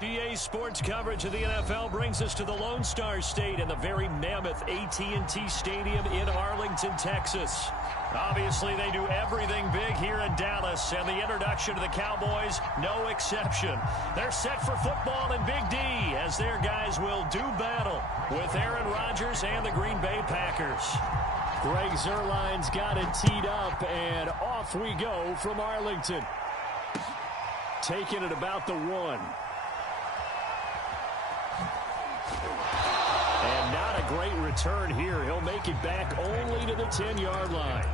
EA Sports coverage of the NFL brings us to the Lone Star State and the very mammoth AT&T Stadium in Arlington, Texas. Obviously, they do everything big here in Dallas, and the introduction to the Cowboys, no exception. They're set for football in Big D as their guys will do battle with Aaron Rodgers and the Green Bay Packers. Greg Zuerlein's got it teed up, and off we go from Arlington. Taking it about the 1. And not a great return here. He'll make it back only to the 10-yard line.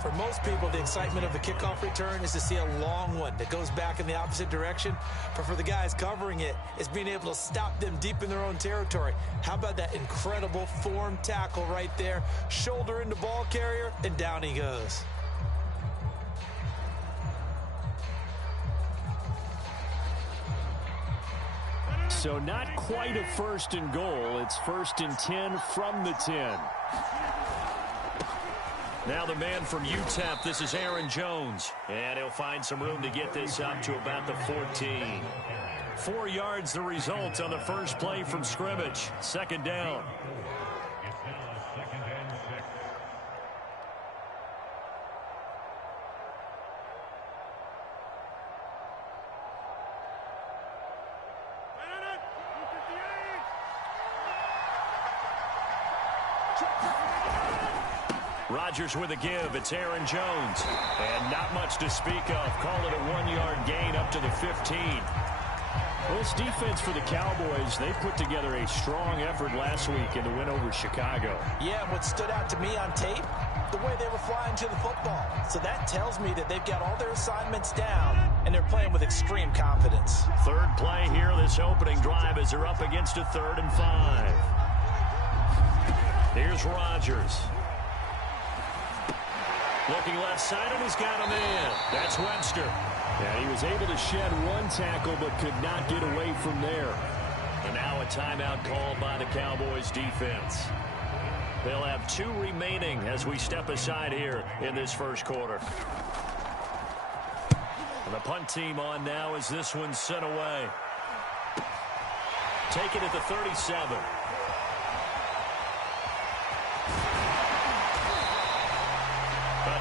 For most people, the excitement of the kickoff return is to see a long one that goes back in the opposite direction. But for the guys covering it, it's being able to stop them deep in their own territory. How about that incredible form tackle right there? Shoulder into ball carrier, and down he goes. So not quite a 1st and goal. It's 1st and 10 from the 10. Now the man from UTEP, this is Aaron Jones. And he'll find some room to get this up to about the 14. 4 yards the result on the first play from scrimmage. 2nd down. Rodgers with a give. It's Aaron Jones. And not much to speak of. Call it a 1-yard gain up to the 15. Well, this defense for the Cowboys, they put together a strong effort last week in the win over Chicago. Yeah, and what stood out to me on tape, the way they were flying to the football. So that tells me that they've got all their assignments down, and they're playing with extreme confidence. 3rd play here, this opening drive as they're up against a 3rd and 5. Here's Rodgers. Looking left side, and he's got him in. That's Webster. And he was able to shed 1 tackle, but could not get away from there. And now a timeout called by the Cowboys defense. They'll have 2 remaining as we step aside here in this first quarter. And the punt team on now as this one's sent away. Take it at the 37.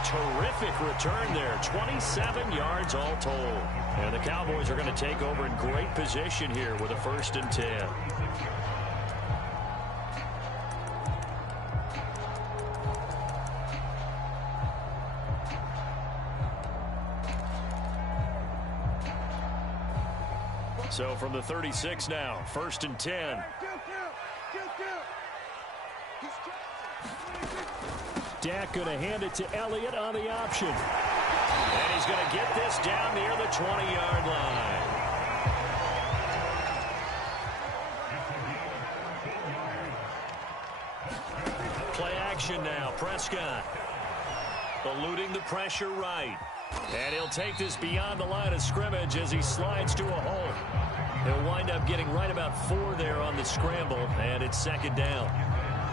Terrific return there. 27 yards all told. And the Cowboys are going to take over in great position here with a 1st and 10. So from the 36 now, 1st and 10. Dak going to hand it to Elliott on the option. And he's going to get this down near the 20-yard line. Play action now. Prescott eluding the pressure right. And he'll take this beyond the line of scrimmage as he slides to a hole. He'll wind up getting right about 4 there on the scramble, and it's 2nd down.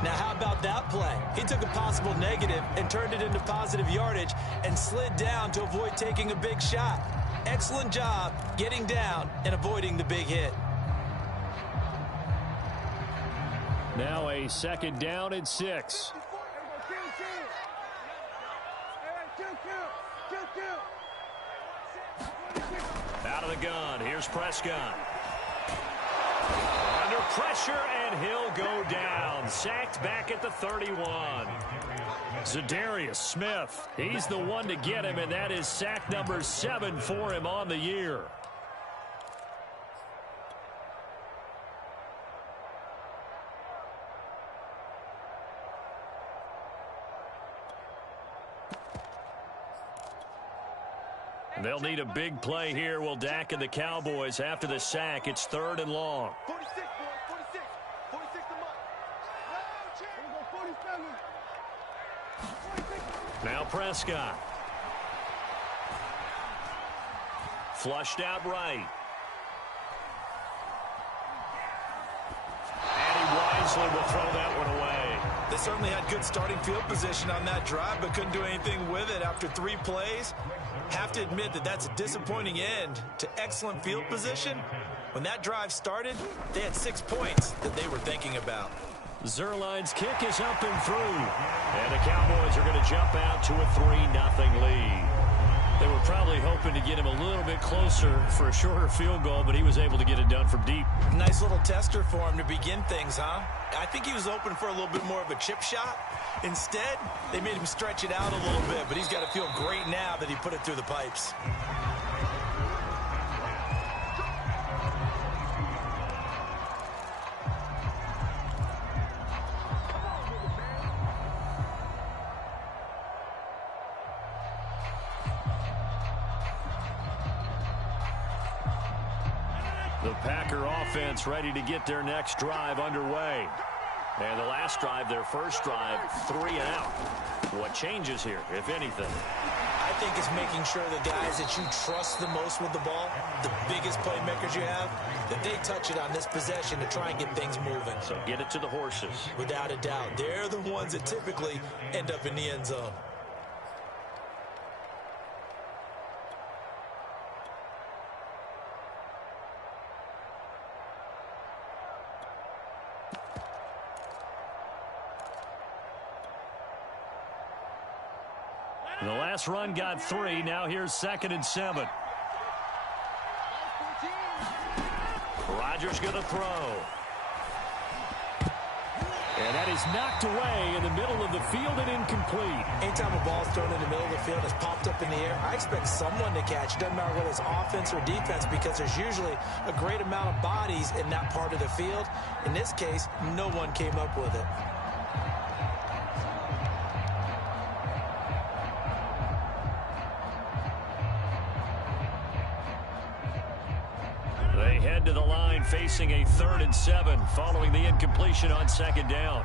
Now, how about that play? He took a possible negative and turned it into positive yardage and slid down to avoid taking a big shot. Excellent job getting down and avoiding the big hit. Now a 2nd down and 6. Out of the gun. Here's Prescott. Under pressure, and he'll go down. Sacked back at the 31. Zadarius Smith, he's the one to get him, and that is sack number 7 for him on the year. They'll need a big play here. Will Dak and the Cowboys after the sack. It's 3rd and long. 46, boys, 46. 46 the Now Prescott. Flushed out right. And he wisely will throw that one away. They certainly had good starting field position on that drive, but couldn't do anything with it after 3 plays. Have to admit that that's a disappointing end to excellent field position, When that drive started, they had 6 points that they were thinking about. Zerline's kick is up and through. And the Cowboys are going to jump out to a 3-0 lead. They were probably hoping to get him a little bit closer for a shorter field goal, but he was able to get it done from deep. Nice little tester for him to begin things, huh? I think he was open for a little bit more of a chip shot. Instead, they made him stretch it out a little bit, but he's got to feel great now that he put it through the pipes. The Packer offense ready to get their next drive underway. And the last drive, their first drive, 3 and out. What changes here, if anything? I think it's making sure the guys that you trust the most with the ball, the biggest playmakers you have, that they touch it on this possession to try and get things moving. So get it to the horses. Without a doubt. They're the ones that typically end up in the end zone. The last run got 3. Now here's 2nd and 7. Rodgers going to throw. And that is knocked away in the middle of the field and incomplete. Anytime a ball's thrown in the middle of the field, it's popped up in the air, I expect someone to catch. It doesn't matter whether it's offense or defense, because there's usually a great amount of bodies in that part of the field. In this case, no one came up with it. They head to the line facing a 3rd and 7 following the incompletion on 2nd down.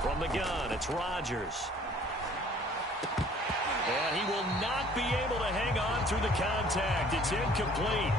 From the gun, it's Rodgers. And he will not be able to hang on through the contact. It's incomplete.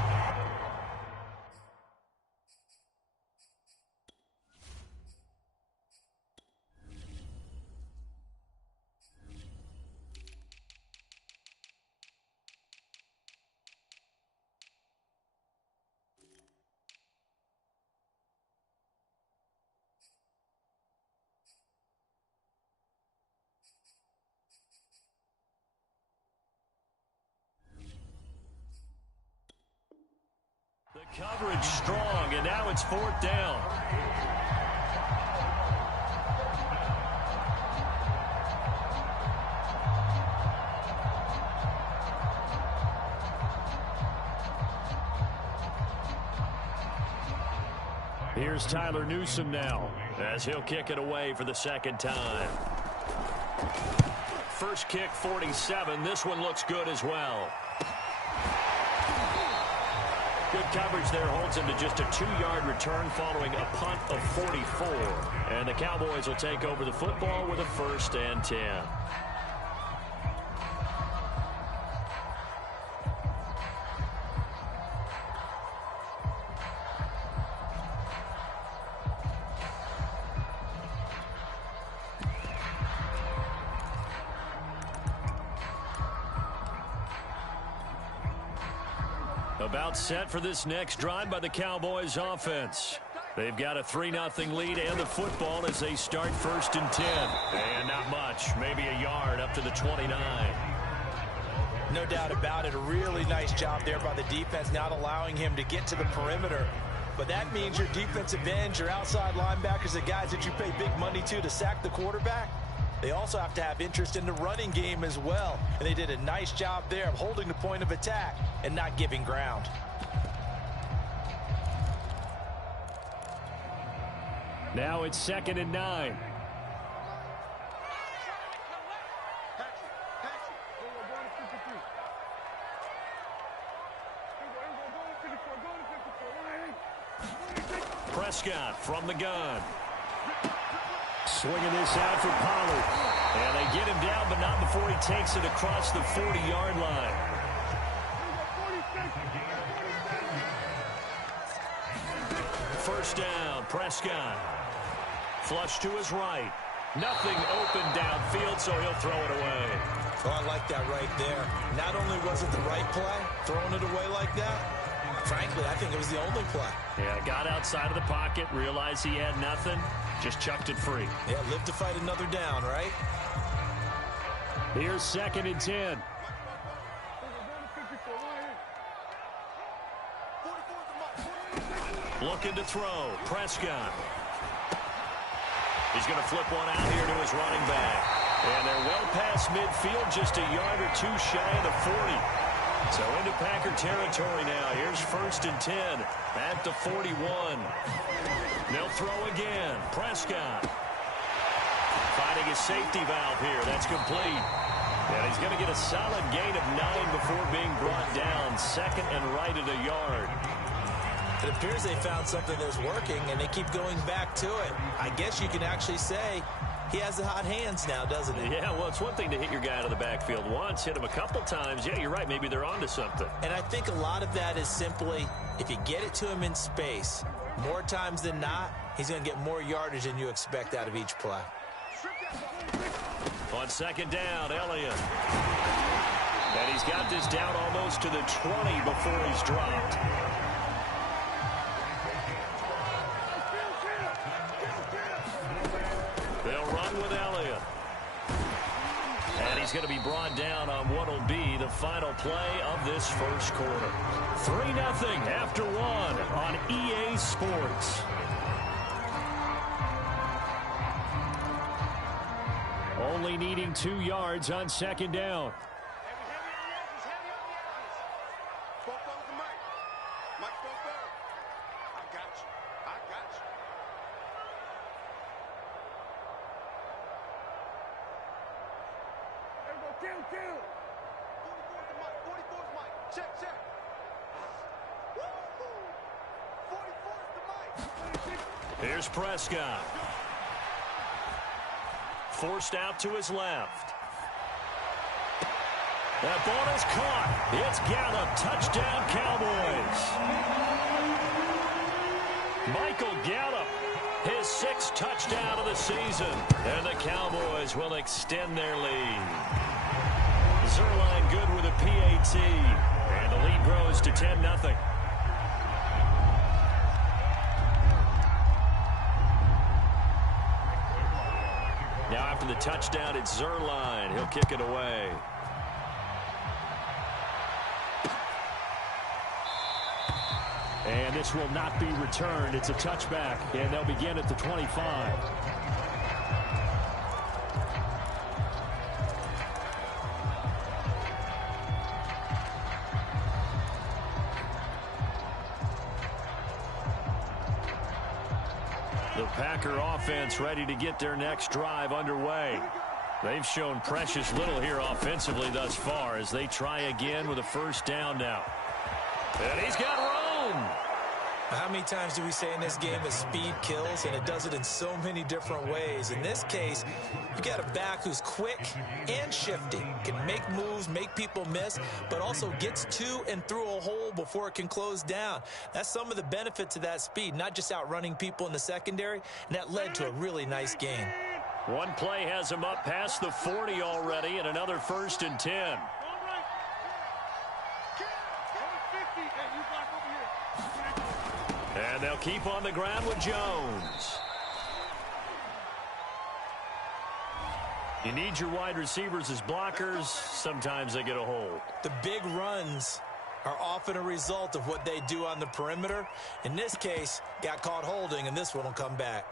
The coverage strong, and now it's 4th down. Here's Tyler Newsome now, as he'll kick it away for the 2nd time. First kick, 47. This one looks good as well. Good coverage there holds him to just a 2-yard return following a punt of 44. And the Cowboys will take over the football with a 1st and 10. About set for this next drive by the Cowboys offense. They've got a 3-0 lead and the football as they start 1st and 10. And not much, maybe a yard up to the 29. No doubt about it. A really nice job there by the defense, not allowing him to get to the perimeter. But that means your defensive ends, your outside linebackers, the guys that you pay big money to sack the quarterback, they also have to have interest in the running game as well. And they did a nice job there of holding the point of attack and not giving ground. Now it's 2nd and 9. Prescott from the gun. Swinging this out for Pollard. And they get him down, but not before he takes it across the 40-yard line. First down, Prescott. Flush to his right. Nothing open downfield, so he'll throw it away. Oh, I like that right there. Not only was it the right play, throwing it away like that, frankly, I think it was the only play. Yeah, got outside of the pocket, realized he had nothing, just chucked it free. Yeah, live to fight another down, right? Here's 2nd and 10. Looking to throw. Prescott. He's going to flip one out here to his running back. And they're well past midfield, just a yard or two shy of the 40. So into Packer territory now. Here's 1st and 10 at the 41. They'll throw again. Prescott. Finding his safety valve here. That's complete. And he's going to get a solid gain of 9 before being brought down. 2nd and right at a yard. It appears they found something that's working, and they keep going back to it. I guess you can actually say he has the hot hands now, doesn't he? Yeah, well, it's one thing to hit your guy out of the backfield once, hit him a couple times. Yeah, you're right. Maybe they're onto something. And I think a lot of that is simply if you get it to him in space, more times than not, he's going to get more yardage than you expect out of each play. On 2nd down, Elliott. And he's got this down almost to the 20 before he's dropped. They'll run with Elliott. And he's going to be brought down on what will be the final play of this first quarter. 3-0 after 1 on EA Sports. Only needing 2 yards on 2nd down. Here's Prescott. Forced out to his left. That ball is caught. It's Gallup. Touchdown, Cowboys. Michael Gallup, his 6th touchdown of the season. And the Cowboys will extend their lead. Zerline good with a PAT. And the lead grows to 10-0. Now after the touchdown, it's Zerline. He'll kick it away. And this will not be returned. It's a touchback, and they'll begin at the 25. The Packer offense ready to get their next drive underway. They've shown precious little here offensively thus far as they try again with a 1st down now. And he's got room. How many times do we say in this game that speed kills, and it does it in so many different ways? In this case, you got a back who's quick and shifty, can make moves, make people miss, but also gets to and through a hole before it can close down. That's some of the benefits of that speed, not just outrunning people in the secondary, and that led to a really nice game. One play has him up past the 40 already, and another 1st and 10. And they'll keep on the ground with Jones. You need your wide receivers as blockers. Sometimes they get a hold. The big runs are often a result of what they do on the perimeter. In this case, got caught holding, and this one will come back.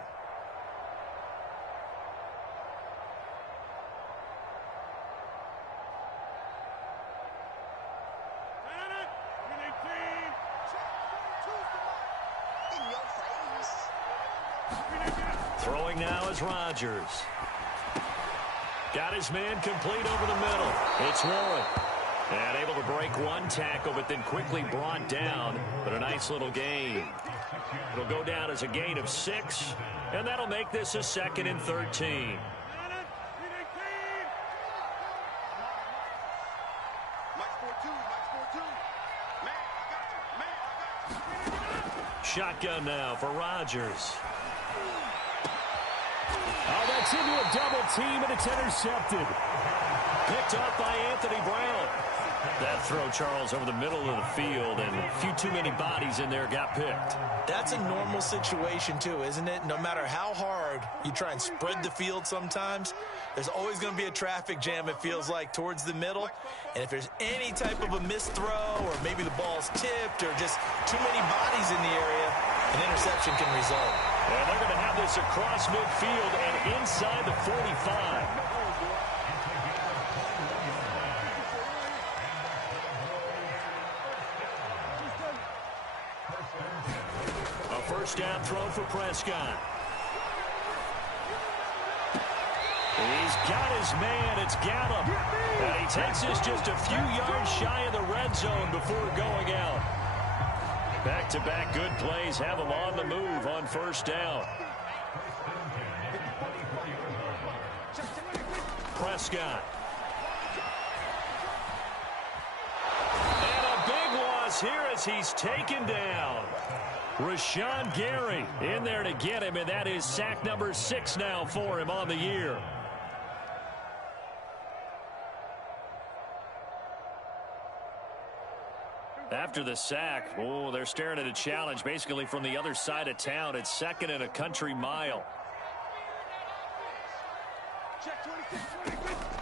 Throwing now is Rodgers. Got his man complete over the middle. It's Warren. And able to break one tackle, but then quickly brought down. But a nice little gain. It'll go down as a gain of 6. And that'll make this a 2nd and 13. Shotgun now for Rodgers. Oh, It's into a double team, and it's intercepted. Picked up by Anthony Brown. That throw, Charles, over the middle of the field, and a few too many bodies in there got picked. That's a normal situation, too, isn't it? No matter how hard you try and spread the field sometimes, there's always going to be a traffic jam, it feels like, towards the middle. And if there's any type of a missed throw, or maybe the ball's tipped, or just too many bodies in the area, an interception can result. And they're going to have this across midfield and inside the 45. First down throw for Prescott. He's got his man. It's Gallup. And he takes this just a few yards shy of the red zone before going out. Back-to-back good plays have him on the move on first down. Prescott. And a big loss here as he's taken down. Rashawn Gary in there to get him, and that is sack number 6 now for him on the year. After the sack, they're staring at a challenge basically from the other side of town. It's second and a country mile.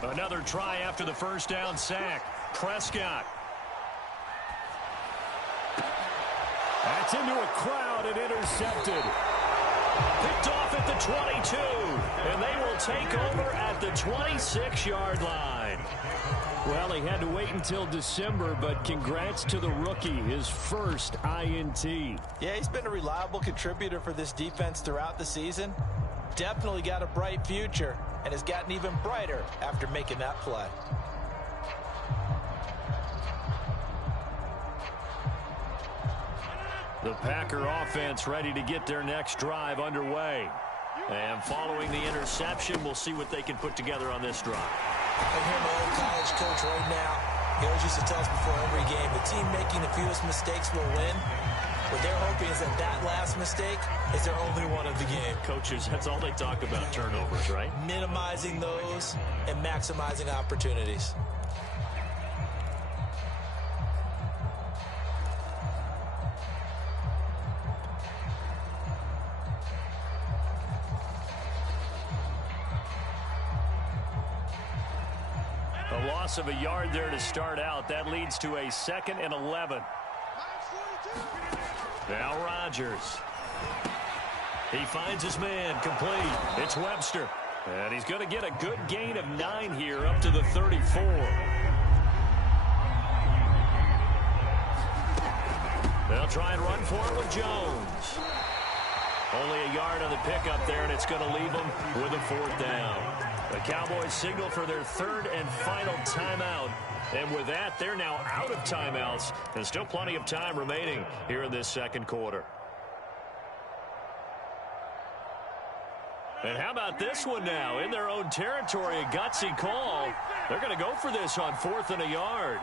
Another try after the first down sack. Prescott. That's into a crowd and intercepted. Picked off at the 22. And they will take over at the 26-yard line. Well, he had to wait until December, but congrats to the rookie, his first INT. Yeah, he's been a reliable contributor for this defense throughout the season. Definitely got a bright future and has gotten even brighter after making that play. The Packer offense ready to get their next drive underway. And following the interception, we'll see what they can put together on this drive. I hear my old college coach right now. He always used to tell us before every game, the team making the fewest mistakes will win. What they're hoping is that last mistake is their only one of the game. Coaches, that's all they talk about, turnovers, right? Minimizing those and maximizing opportunities. A loss of a yard there to start out. That leads to a 2nd and 11. Now Rodgers. He finds his man complete. It's Webster. And he's going to get a good gain of 9 here up to the 34. They'll try and run for it with Jones. Only a yard on the pickup there, and it's going to leave them with a 4th down. The Cowboys signal for their 3rd and final timeout. And with that, they're now out of timeouts. And still plenty of time remaining here in this 2nd quarter. And how about this one now? In their own territory, a gutsy call. They're going to go for this on 4th and a yard.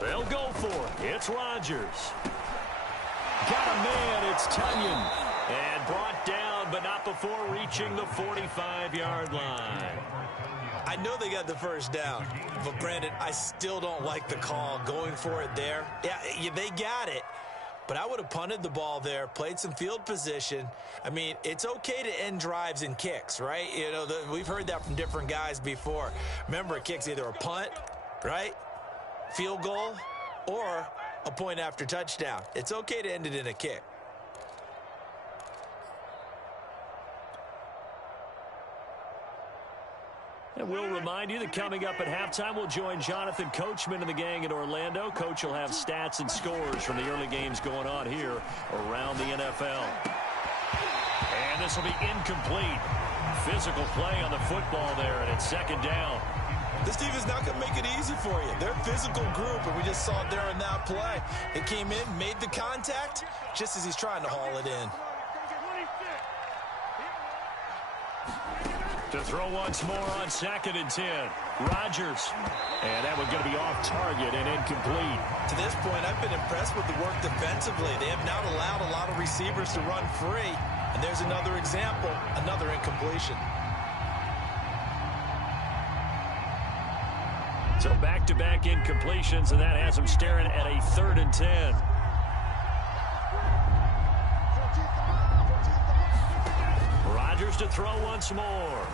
They'll go for it. It's Rodgers. Got a man. It's Tunyon. And brought down, but not before reaching the 45-yard line. I know they got the first down, but Brandon, I still don't like the call going for it there. Yeah, they got it, but I would have punted the ball there, played some field position. I mean, it's okay to end drives and kicks, right? You know, we've heard that from different guys before. Remember, a kick's either a punt, right? Field goal, or a point after touchdown. It's okay to end it in a kick. And we'll remind you that coming up at halftime, we'll join Jonathan Coachman and the gang in Orlando. Coach will have stats and scores from the early games going on here around the NFL. And this will be incomplete. Physical play on the football there, and it's 2nd down. This team is not going to make it easy for you. They're a physical group, and we just saw it there in that play. They came in, made the contact, just as he's trying to haul it in. To throw once more on 2nd and 10. Rodgers. And that one going to be off target and incomplete. To this point, I've been impressed with the work defensively. They have not allowed a lot of receivers to run free. And there's another example, another incompletion. So back-to-back incompletions, and that has them staring at a 3rd and 10. Rodgers to throw once more.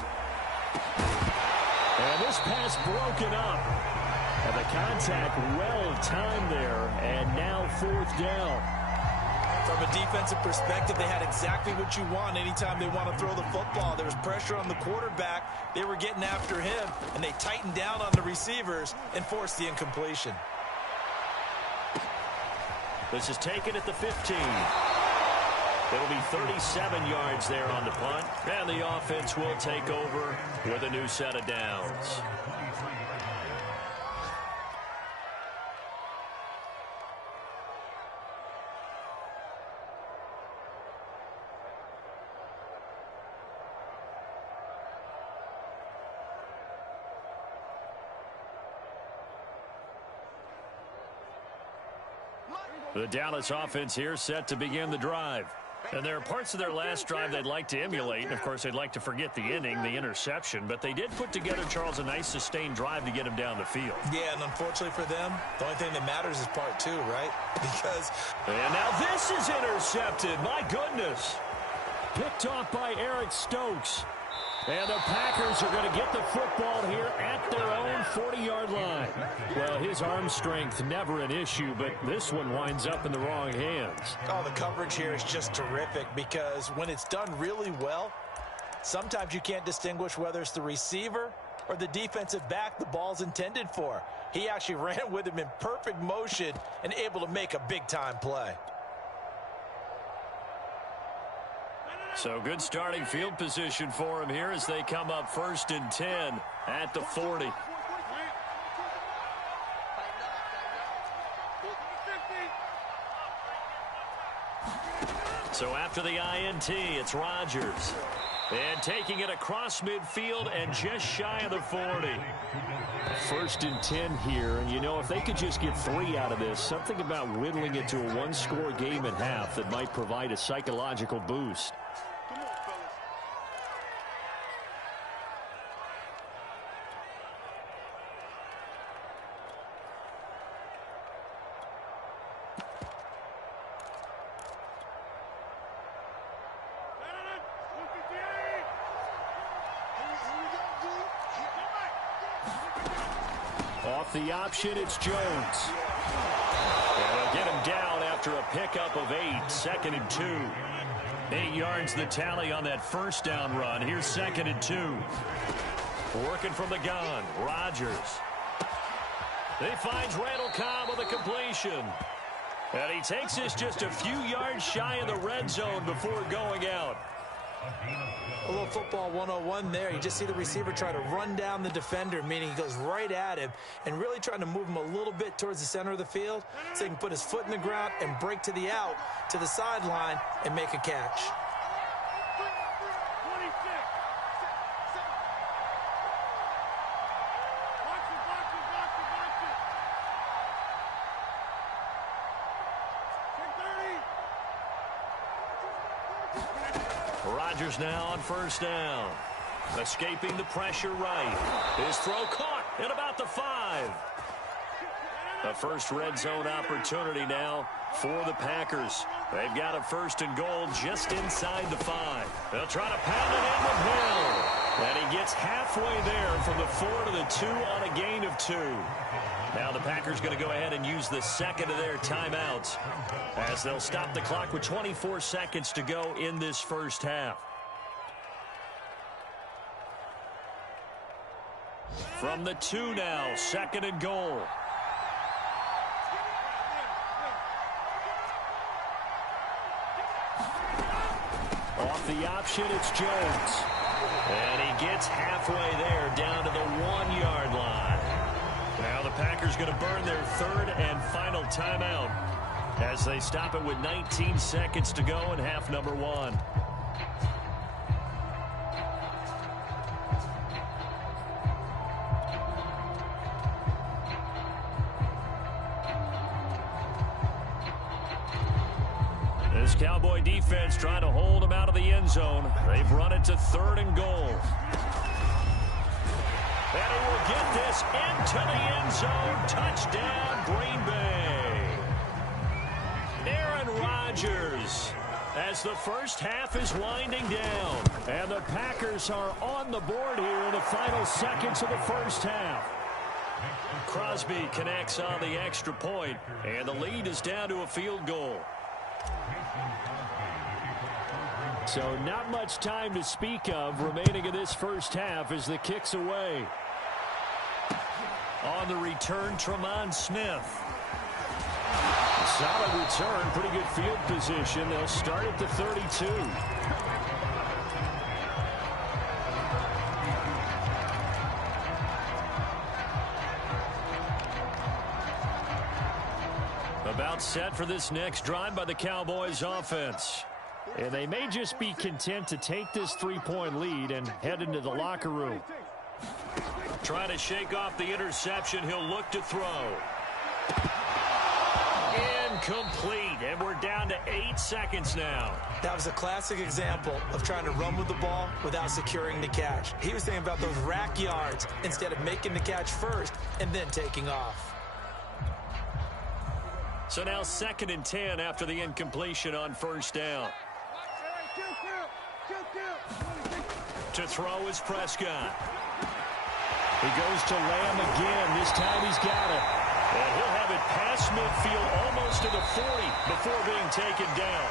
And this pass broken up. And the contact well-timed there, and now 4th down. From a defensive perspective, they had exactly what you want anytime they want to throw the football. There was pressure on the quarterback. They were getting after him, and they tightened down on the receivers and forced the incompletion. This is taken at the 15. It'll be 37 yards there on the punt, and the offense will take over with a new set of downs. The Dallas offense here set to begin the drive. And there are parts of their last drive they'd like to emulate. And, of course, they'd like to forget the inning, the interception. But they did put together, Charles, a nice sustained drive to get him down the field. Yeah, and unfortunately for them, the only thing that matters is part 2, right? Because... And now this is intercepted. My goodness. Picked off by Eric Stokes. And the Packers are going to get the football here at their own 40-yard line. Well, his arm strength, never an issue, but this one winds up in the wrong hands. Oh, the coverage here is just terrific because when it's done really well, sometimes you can't distinguish whether it's the receiver or the defensive back the ball's intended for. He actually ran with him in perfect motion and able to make a big-time play. So good starting field position for him here as they come up 1st and 10 at the 40. So after the INT, it's Rodgers. And taking it across midfield and just shy of the 40. 1st and 10 here, and you know, if they could just get 3 out of this, something about whittling it to a one-score game at half that might provide a psychological boost. Off the option, it's Jones. And they'll get him down after a pickup of 8, 2nd and 2. 8 yards the tally on that 1st down run. Here's 2nd and 2. Working from the gun, Rodgers. He finds Randall Cobb with a completion. And he takes this just a few yards shy of the red zone before going out. A little football 101 there. You just see the receiver try to run down the defender, meaning he goes right at him and really trying to move him a little bit towards the center of the field so he can put his foot in the ground and break to the out, to the sideline, and make a catch. Rodgers now on 1st down. Escaping the pressure right. His throw caught at about the 5. The first red zone opportunity now for the Packers. They've got a 1st and goal just inside the 5. They'll try to pound it in with Hill. And he gets halfway there from the 4 to the 2 on a gain of 2. Now the Packers going to go ahead and use the 2nd of their timeouts as they'll stop the clock with 24 seconds to go in this 1st half. From the 2 now, 2nd and goal. Off the option, it's Jones. And he gets halfway there, down to the 1-yard line. Now the Packers going to burn their third and final timeout as they stop it with 19 seconds to go in half number 1. This Cowboy defense trying to hold him out of the end zone. They've run it to 3rd and goal. And he will get this into the end zone. Touchdown, Green Bay. Aaron Rodgers, as the first half is winding down. And the Packers are on the board here in the final seconds of the first half. Crosby connects on the extra point, and the lead is down to a field goal. So not much time to speak of remaining in this first half as the kick's away. On the return, Tremont Smith. Solid return, pretty good field position. They'll start at the 32. About set for this next drive by the Cowboys offense. And they may just be content to take this 3-point lead and head into the locker room. Trying to shake off the interception. He'll look to throw. Incomplete. And we're down to 8 seconds now. That was a classic example of trying to run with the ball without securing the catch. He was thinking about those rack yards instead of making the catch first and then taking off. So now 2nd and 10 after the incompletion on first down. To throw is Prescott. He goes to Lamb again. This time he's got it. And he'll have it past midfield almost to the 40 before being taken down.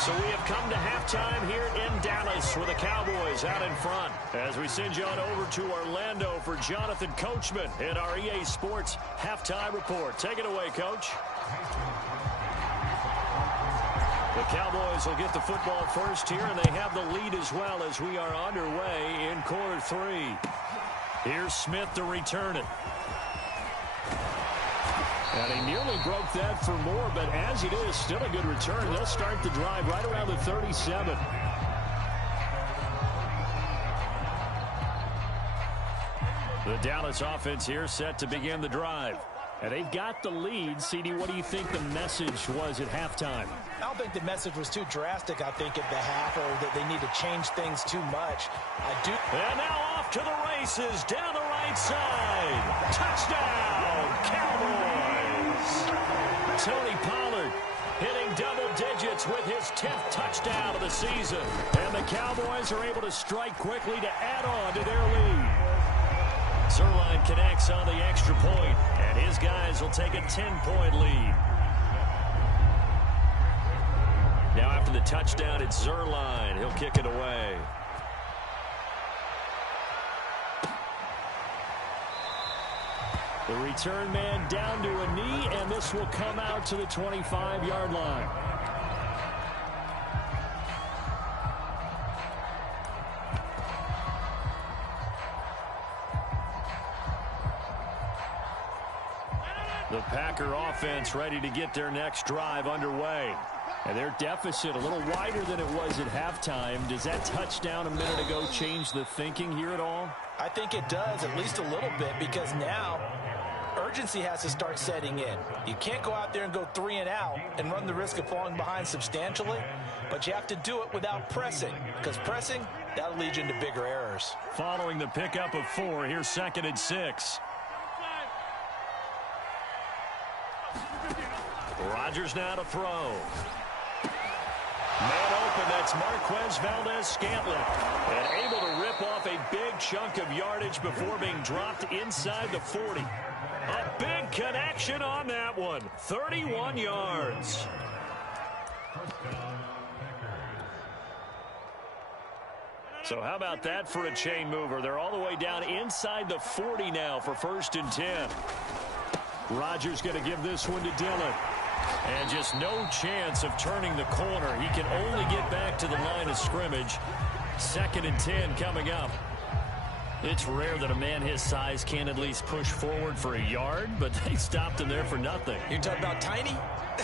So we have come to halftime here in Dallas with the Cowboys out in front. As we send you on over to Orlando for Jonathan Coachman in our EA Sports Halftime Report. Take it away, Coach. The Cowboys will get the football first here, and they have the lead as well as we are underway in quarter 3. Here's Smith to return it. And he nearly broke that for more, but as it is, still a good return. They'll start the drive right around the 37. The Dallas offense here set to begin the drive. And they've got the lead. CD, what do you think the message was at halftime? I don't think the message was too drastic, I think, at the half, or that they need to change things too much. And now off to the races down the right side. Touchdown, Cowboys. Tony Pollard hitting double digits with his 10th touchdown of the season. And the Cowboys are able to strike quickly to add on to their lead. Zerline connects on the extra point, and his guys will take a 10-point lead. Now after the touchdown, it's Zerline. He'll kick it away. The return man down to a knee, and this will come out to the 25-yard line. The Packer offense ready to get their next drive underway. And their deficit a little wider than it was at halftime. Does that touchdown a minute ago change the thinking here at all? I think it does, at least a little bit, because now urgency has to start setting in. You can't go out there and go 3 and out and run the risk of falling behind substantially, but you have to do it without pressing, because pressing, that'll lead you into bigger errors. Following the pickup of 4, here's 2nd and 6. Rodgers now to throw. Man open, that's Marquez Valdez-Scantling. And able to rip off a big chunk of yardage before being dropped inside the 40. A big connection on that one. 31 yards. So how about that for a chain mover? They're all the way down inside the 40 now for 1st and 10. Rodgers going to give this one to Dillon. And just no chance of turning the corner. He can only get back to the line of scrimmage. 2nd and 10 coming up. It's rare that a man his size can at least push forward for a yard, but they stopped him there for nothing. You're talking about tiny?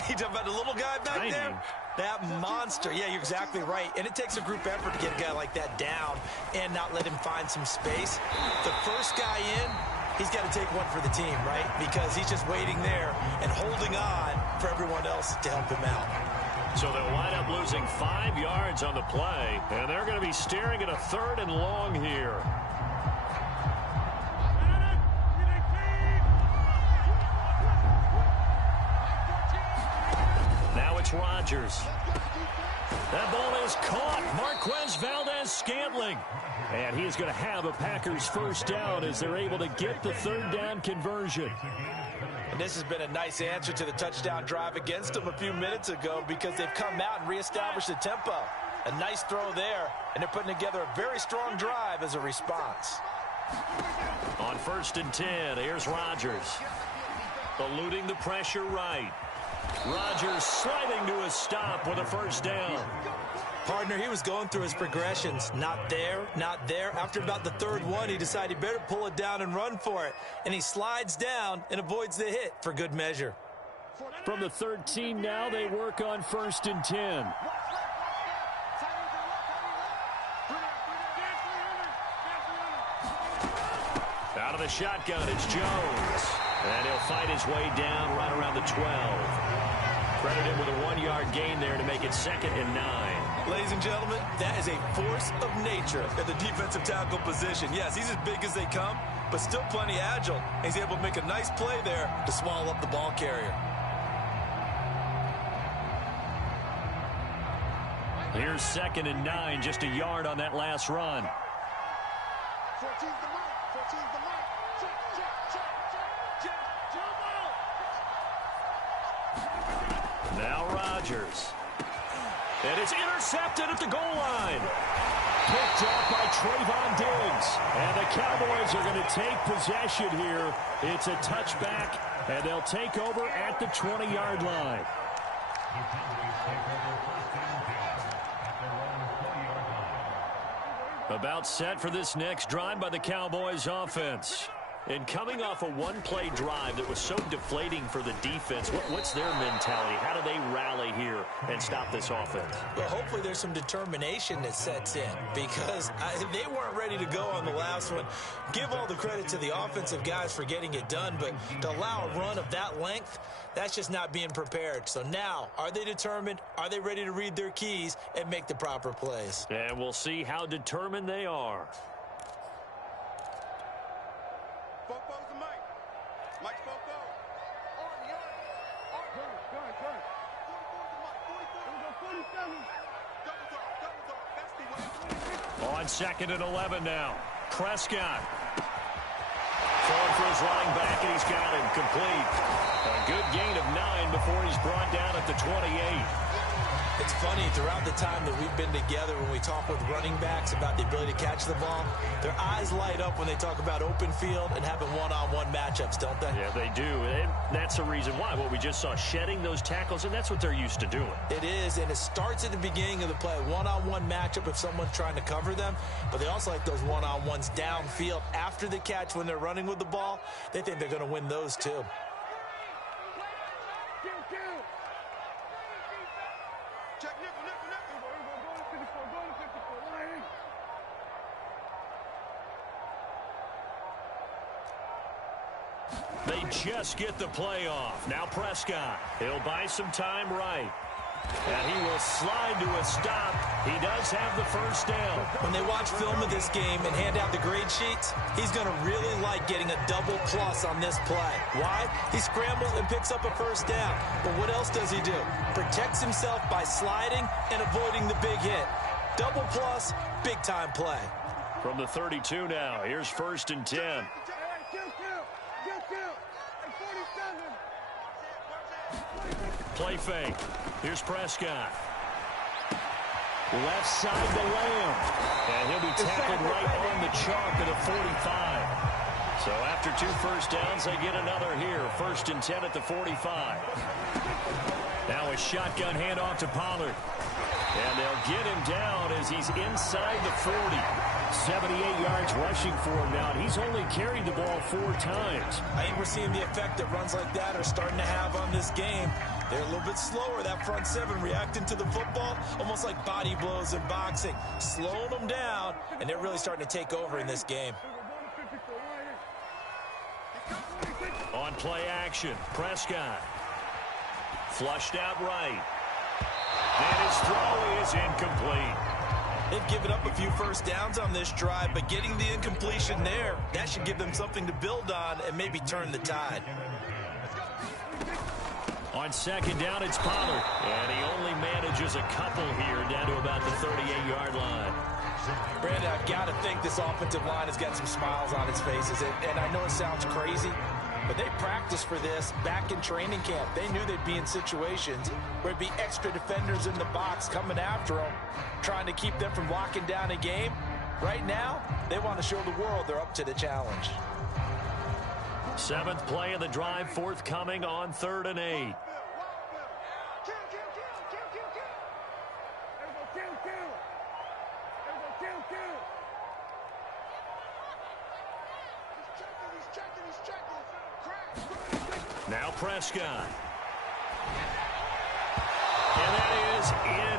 You're talking about the little guy back there? That monster. Yeah, you're exactly right. And it takes a group effort to get a guy like that down and not let him find some space. The first guy in, he's got to take one for the team, right? Because he's just waiting there and holding on for everyone else to help him out. So they'll wind up losing 5 yards on the play, and they're going to be staring at a 3rd and long here. Now it's Rodgers. That ball is caught. Marquez Valdez-Scantling. And he's going to have a Packers first down as they're able to get the 3rd down conversion. And this has been a nice answer to the touchdown drive against them a few minutes ago because they've come out and reestablished the tempo. A nice throw there, and they're putting together a very strong drive as a response. On 1st and 10, here's Rodgers. Eluding the pressure right. Rodgers sliding to a stop with a first down. Partner, he was going through his progressions. Not there, not there. After about the 3rd one, he decided he better pull it down and run for it. And he slides down and avoids the hit for good measure. From the 13 now, they work on 1st and 10. Out of the shotgun, it's Jones. And he'll fight his way down right around the 12. Credit him with a 1-yard gain there to make it 2nd and 9. Ladies and gentlemen, that is a force of nature at the defensive tackle position. Yes, he's as big as they come, but still plenty agile. He's able to make a nice play there to swallow up the ball carrier. Here's 2nd and 9, just a yard on that last run. 14's the mark. 14's the mark. Check. Now Rodgers. And it's intercepted at the goal line. Picked up by Trayvon Diggs. And the Cowboys are going to take possession here. It's a touchback, and they'll take over at the 20-yard line. About set for this next drive by the Cowboys offense. And coming off a one-play drive that was so deflating for the defense, what's their mentality? How do they rally here and stop this offense? Well, hopefully there's some determination that sets in because they weren't ready to go on the last one. Give all the credit to the offensive guys for getting it done, but to allow a run of that length, that's just not being prepared. So now, are they determined? Are they ready to read their keys and make the proper plays? And we'll see how determined they are. Fofo's the Mike. Mike Fofo. On 2nd and 11 now. Prescott. Throwing for his running back, and he's got him complete. A good gain of 9 before he's brought down at the 28. It's funny, throughout the time that we've been together, when we talk with running backs about the ability to catch the ball, their eyes light up when they talk about open field and having one-on-one matchups, don't they? Yeah, they do. And that's the reason why. What we just saw, shedding those tackles, and that's what they're used to doing. It is, and it starts at the beginning of the play. One-on-one matchup if someone's trying to cover them, but they also like those one-on-ones downfield after the catch when they're running with the ball. They think they're going to win those too. Check nickel. They just get the play off. Now Prescott. He'll buy some time right. And he will slide to a stop. He does have the first down. When they watch film of this game and hand out the grade sheets, he's going to really like getting a double plus on this play. Why? He scrambles and picks up a first down. But what else does he do? Protects himself by sliding and avoiding the big hit. Double plus, big time play. From the 32 now, here's 1st and 10. Play fake. Here's Prescott. Left side to Lamb. And he'll be tackled right on the chalk at the 45. So after 2 first downs, they get another here. 1st and 10 at the 45. Now a shotgun handoff to Pollard. And they'll get him down as he's inside the 40. 78 yards rushing for him now, and he's only carried the ball 4 times. I think we're seeing the effect that runs like that are starting to have on this game. They're a little bit slower, that front seven, reacting to the football, almost like body blows in boxing, slowing them down, and they're really starting to take over in this game. On play action, Prescott. Flushed out right. And his throw is incomplete. They've given up a few first downs on this drive, but getting the incompletion there, that should give them something to build on and maybe turn the tide. On second down, it's Pollard. And he only manages a couple here down to about the 38-yard line. Brandon, I've got to think this offensive line has got some smiles on its faces. And I know it sounds crazy, but they practiced for this back in training camp. They knew they'd be in situations where it'd be extra defenders in the box coming after them, trying to keep them from locking down a game. Right now, they want to show the world they're up to the challenge. 7th play of the drive, forthcoming on 3rd and 8. Now Prescott. And that is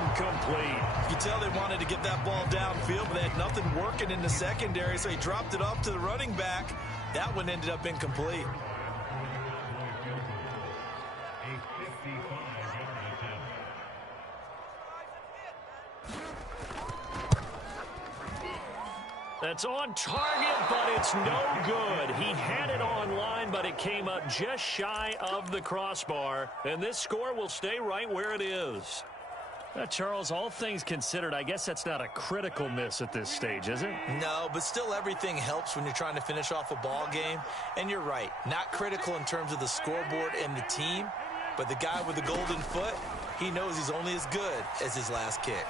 incomplete. You can tell they wanted to get that ball downfield, but they had nothing working in the secondary, so he dropped it off to the running back. That one ended up incomplete. That's on target, but it's no good. He had it on line, but it came up just shy of the crossbar. And this score will stay right where it is. Charles, all things considered, I guess that's not a critical miss at this stage, is it? No, but still everything helps when you're trying to finish off a ball game. And you're right, not critical in terms of the scoreboard and the team, but the guy with the golden foot, he knows he's only as good as his last kick.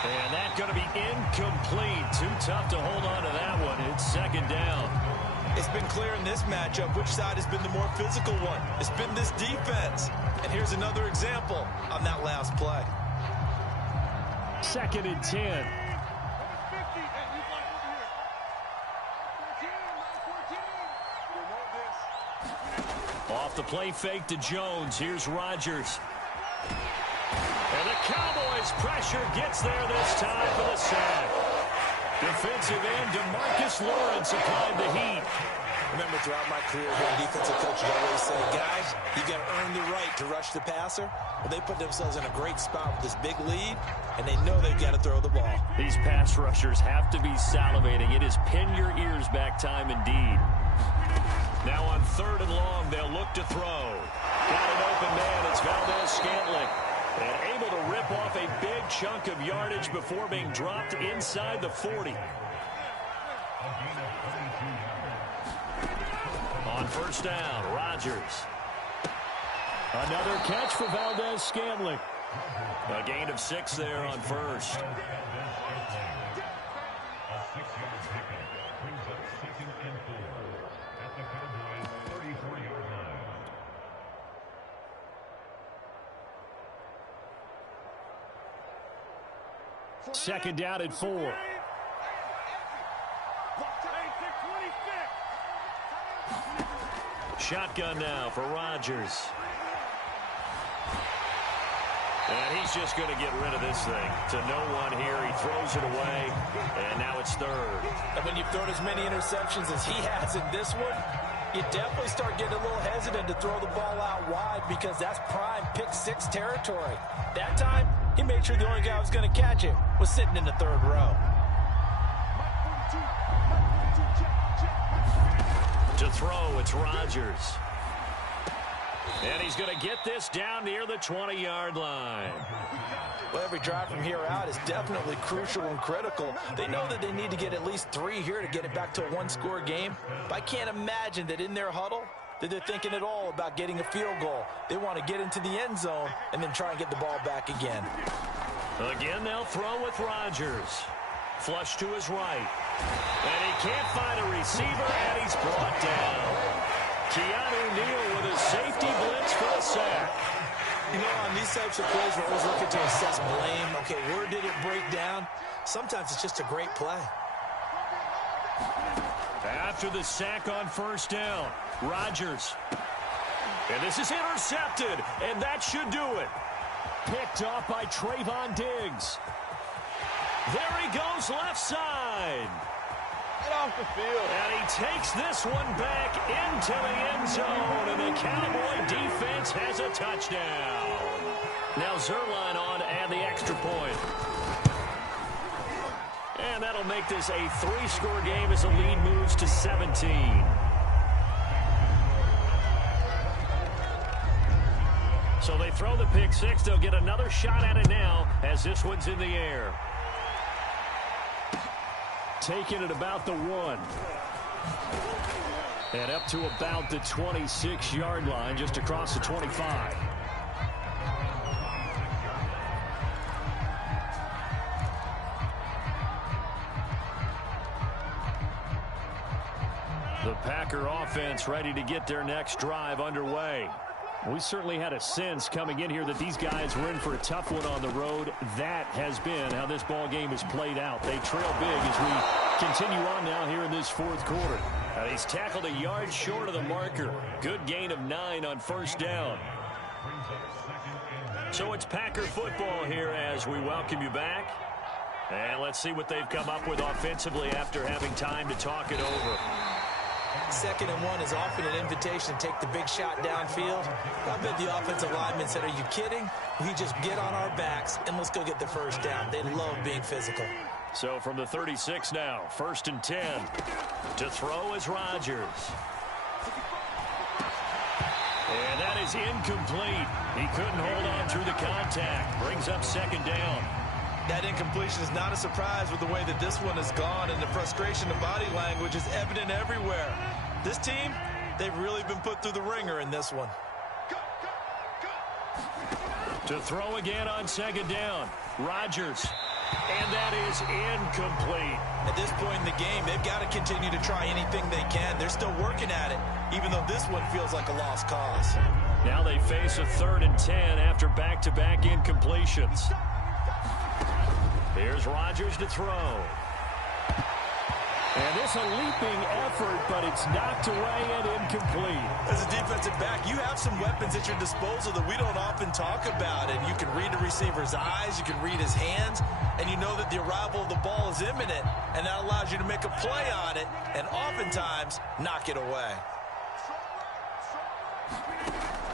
And that's going to be incomplete. Too tough to hold on to that one. It's 2nd down. It's been clear in this matchup which side has been the more physical one. It's been this defense. And here's another example on that last play. 2nd and 10. Off the play fake to Jones. Here's Rodgers. And the Cowboys pressure gets there this time for the sack. Defensive end DeMarcus Lawrence applied the heat. Remember, throughout my career here, defensive coaches always say, guys, you got to earn the right to rush the passer. Well, they put themselves in a great spot with this big lead, and they know they've got to throw the ball. These pass rushers have to be salivating. It is pin your ears back time indeed. Now on 3rd and long, they'll look to throw. Got an open man. It's Valdez-Scantling. And able to rip off a big chunk of yardage before being dropped inside the 40. On 1st down, Rodgers. Another catch for Valdez-Scantling. A gain of 6 there on 1st. Second down at 4. Shotgun now for Rodgers. And he's just going to get rid of this thing to no one here. He throws it away, and now it's 3rd. And when you've thrown as many interceptions as he has in this one, you definitely start getting a little hesitant to throw the ball out wide because that's prime pick 6 territory. That time, he made sure the only guy who was going to catch it was sitting in the 3rd row. To throw, it's Rodgers. And he's going to get this down near the 20-yard line. Well, every drive from here out is definitely crucial and critical. They know that they need to get at least 3 here to get it back to a 1-score game. But I can't imagine that in their huddle that they're thinking at all about getting a field goal. They want to get into the end zone and then try and get the ball back again. Again, they'll throw with Rodgers. Flush to his right. And he can't find a receiver, and he's brought down. Keanu Neal with a safety blitz for the sack. You know, on these types of plays, we're always looking to assess blame. Okay, where did it break down? Sometimes it's just a great play. After the sack on first down, Rodgers. And this is intercepted, and that should do it. Picked off by Trayvon Diggs. There he goes left side. Get off the field. And he takes this one back into the end zone, and the Cowboy defense has a touchdown. Now Zerline on to add the extra point. And that'll make this a 3-score game as the lead moves to 17. So they throw the pick six. They'll get another shot at it now as this one's in the air. Taking it about the 1. And up to about the 26-yard line, just across the 25. The Packer offense ready to get their next drive underway. We certainly had a sense coming in here that these guys were in for a tough one on the road. That has been how this ball game is played out. They trail big as we continue on now here in this fourth quarter. He's tackled a yard short of the marker. Good gain of 9 on first down. So it's Packer football here as we welcome you back. And let's see what they've come up with offensively after having time to talk it over. 2nd and 1 is often an invitation to take the big shot downfield. I bet the offensive linemen said, are you kidding? We just get on our backs and let's go get the first down. They love being physical. So from the 36 now, 1st and 10. To throw is Rodgers. And that is incomplete. He couldn't hold on through the contact. Brings up 2nd down. That incompletion is not a surprise with the way that this one has gone, and the frustration of body language is evident everywhere. This team, they've really been put through the ringer in this one. To throw again on 2nd down, Rodgers. And that is incomplete. At this point in the game, they've got to continue to try anything they can. They're still working at it, even though this one feels like a lost cause. Now they face a 3rd and 10 after back-to-back incompletions. Here's Rodgers to throw. And it's a leaping effort, but it's knocked away and incomplete. As a defensive back, you have some weapons at your disposal that we don't often talk about. And you can read the receiver's eyes, you can read his hands, and you know that the arrival of the ball is imminent. And that allows you to make a play on it and oftentimes knock it away.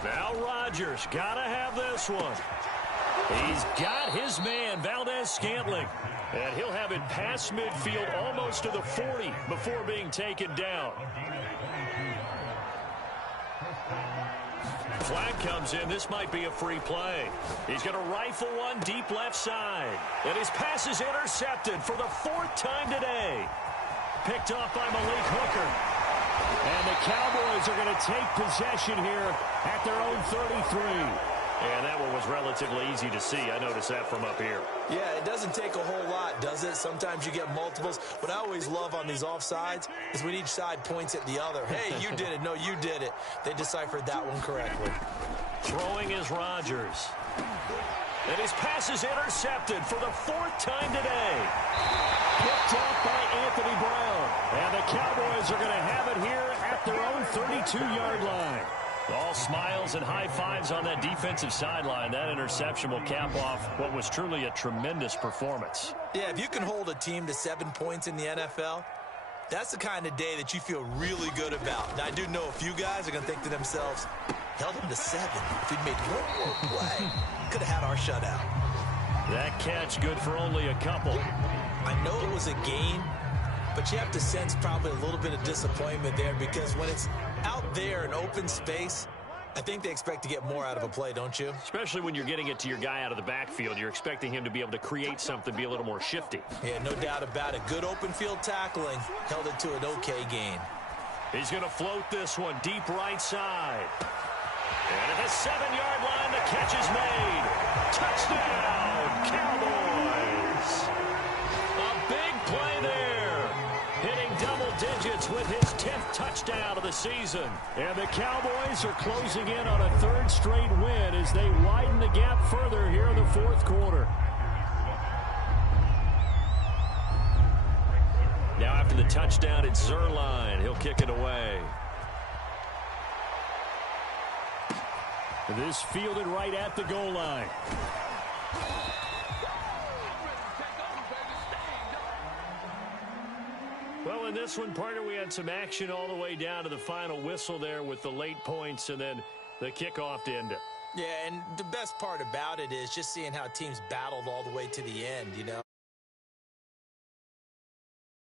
Now Rodgers, gotta have this one. He's got his man, Valdez-Scantling. And he'll have it past midfield almost to the 40 before being taken down. Flag comes in. This might be a free play. He's going to rifle one deep left side. And his pass is intercepted for the 4th time today. Picked off by Malik Hooker. And the Cowboys are going to take possession here at their own 33. And that one was relatively easy to see. I noticed that from up here. Yeah, it doesn't take a whole lot, does it? Sometimes you get multiples. What I always love on these offsides is when each side points at the other. Hey, you did it. No, you did it. They deciphered that one correctly. Throwing is Rodgers. And his pass is intercepted for the 4th time today. Picked off by Anthony Brown. And the Cowboys are going to have it here at their own 32-yard line. All smiles and high fives on that defensive sideline. That interception will cap off what was truly a tremendous performance. Yeah, if you can hold a team to 7 points in the NFL, that's the kind of day that you feel really good about. Now, I do know a few guys are going to think to themselves, held them to 7. If we'd made one more play, could have had our shutout. That catch good for only a couple. I know it was a gain, but you have to sense probably a little bit of disappointment there because when it's out there in open space, I think they expect to get more out of a play, don't you? Especially when you're getting it to your guy out of the backfield. You're expecting him to be able to create something, be a little more shifty. Yeah, no doubt about it. Good open field tackling. Held it to an okay gain. He's going to float this one deep right side. And at the 7-yard line, the catch is made. Touchdown, Cowboys. A big play there. Hitting double digits with his 10th touchdown touchdown of the season. And the Cowboys are closing in on a third straight win as they widen the gap further here in the fourth quarter. Now after the touchdown, it's Zerline. He'll kick it away. This fielded right at the goal line. Well, in this one, partner, we had some action all the way down to the final whistle there with the late points and then the kickoff to end it. Yeah, and the best part about it is just seeing how teams battled all the way to the end, you know.